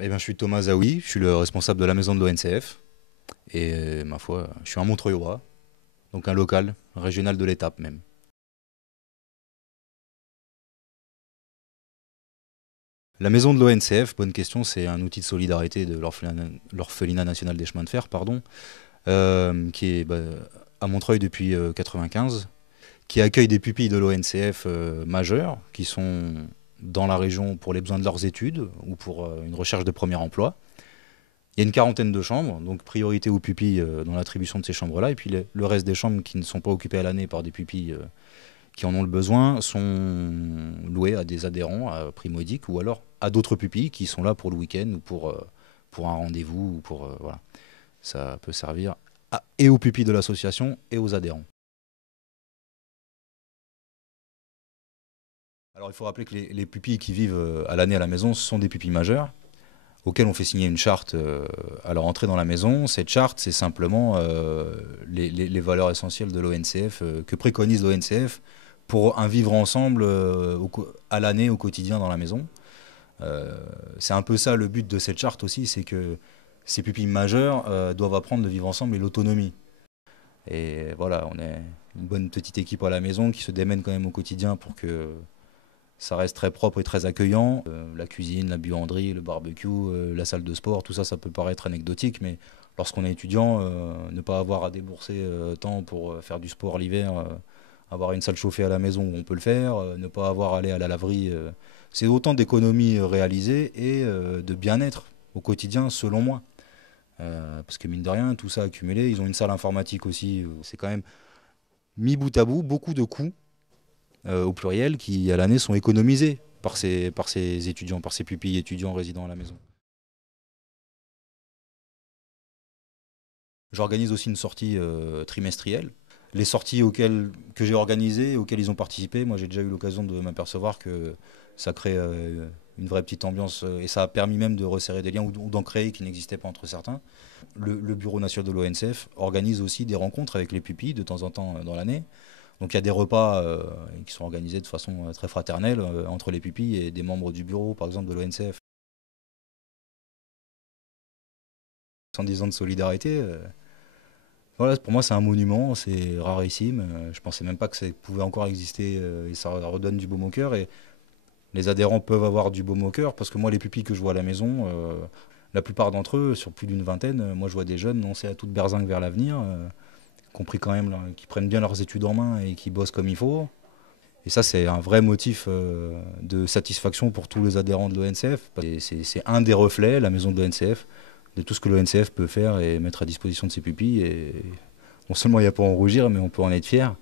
Eh bien, je suis Thomas Zaoui, je suis le responsable de la maison de l'ONCF. Et ma foi, je suis un Montreuillois, donc un local, un régional de l'étape même. La maison de l'ONCF, bonne question, c'est un outil de solidarité de l'orphelinat national des chemins de fer, pardon, qui est à Montreuil depuis 1995, qui accueille des pupilles de l'ONCF majeurs, qui sont dans la région pour les besoins de leurs études ou pour une recherche de premier emploi. Il y a une quarantaine de chambres, donc priorité aux pupilles dans l'attribution de ces chambres-là. Et puis le reste des chambres qui ne sont pas occupées à l'année par des pupilles qui en ont le besoin sont louées à des adhérents à prix modique ou alors à d'autres pupilles qui sont là pour le week-end ou pour un rendez-vous. Ou pour, voilà. Ça peut servir et aux pupilles de l'association et aux adhérents. Alors il faut rappeler que les pupilles qui vivent à l'année à la maison, ce sont des pupilles majeures auxquelles on fait signer une charte à leur entrée dans la maison. Cette charte, c'est simplement les valeurs essentielles de l'ONCF, que préconise l'ONCF pour un vivre ensemble à l'année, au quotidien dans la maison. C'est un peu ça le but de cette charte aussi, c'est que ces pupilles majeures doivent apprendre de vivre ensemble et l'autonomie. Et voilà, on est une bonne petite équipe à la maison qui se démène quand même au quotidien pour que ça reste très propre et très accueillant. La cuisine, la buanderie, le barbecue, la salle de sport, tout ça, ça peut paraître anecdotique, mais lorsqu'on est étudiant, ne pas avoir à débourser tant pour faire du sport l'hiver, avoir une salle chauffée à la maison où on peut le faire, ne pas avoir à aller à la laverie, c'est autant d'économies réalisées et de bien-être au quotidien, selon moi. Parce que mine de rien, tout ça accumulé, ils ont une salle informatique aussi, c'est quand même mis bout à bout beaucoup de coûts au pluriel, qui à l'année sont économisés par ces étudiants, par ces pupilles étudiants résidant à la maison. J'organise aussi une sortie trimestrielle. Les sorties que j'ai organisées, auxquelles ils ont participé, moi j'ai déjà eu l'occasion de m'apercevoir que ça crée une vraie petite ambiance et ça a permis même de resserrer des liens ou d'en créer qui n'existaient pas entre certains. Le bureau national de l'ONCF organise aussi des rencontres avec les pupilles de temps en temps dans l'année. Donc il y a des repas qui sont organisés de façon très fraternelle entre les pupilles et des membres du bureau, par exemple de l'ONCF. 110 ans de solidarité, voilà, pour moi c'est un monument, c'est rarissime. Je pensais même pas que ça pouvait encore exister et ça redonne du baume au cœur. Et les adhérents peuvent avoir du baume au cœur parce que moi les pupilles que je vois à la maison, la plupart d'entre eux, sur plus d'une vingtaine, moi je vois des jeunes lancés à toute berzingue vers l'avenir, compris quand même, là, qui prennent bien leurs études en main et qui bossent comme il faut. Et ça, c'est un vrai motif de satisfaction pour tous les adhérents de l'ONCF. C'est un des reflets, la maison de l'ONCF, de tout ce que l'ONCF peut faire et mettre à disposition de ses pupilles. Et non seulement il n'y a pas à en rougir, mais on peut en être fier.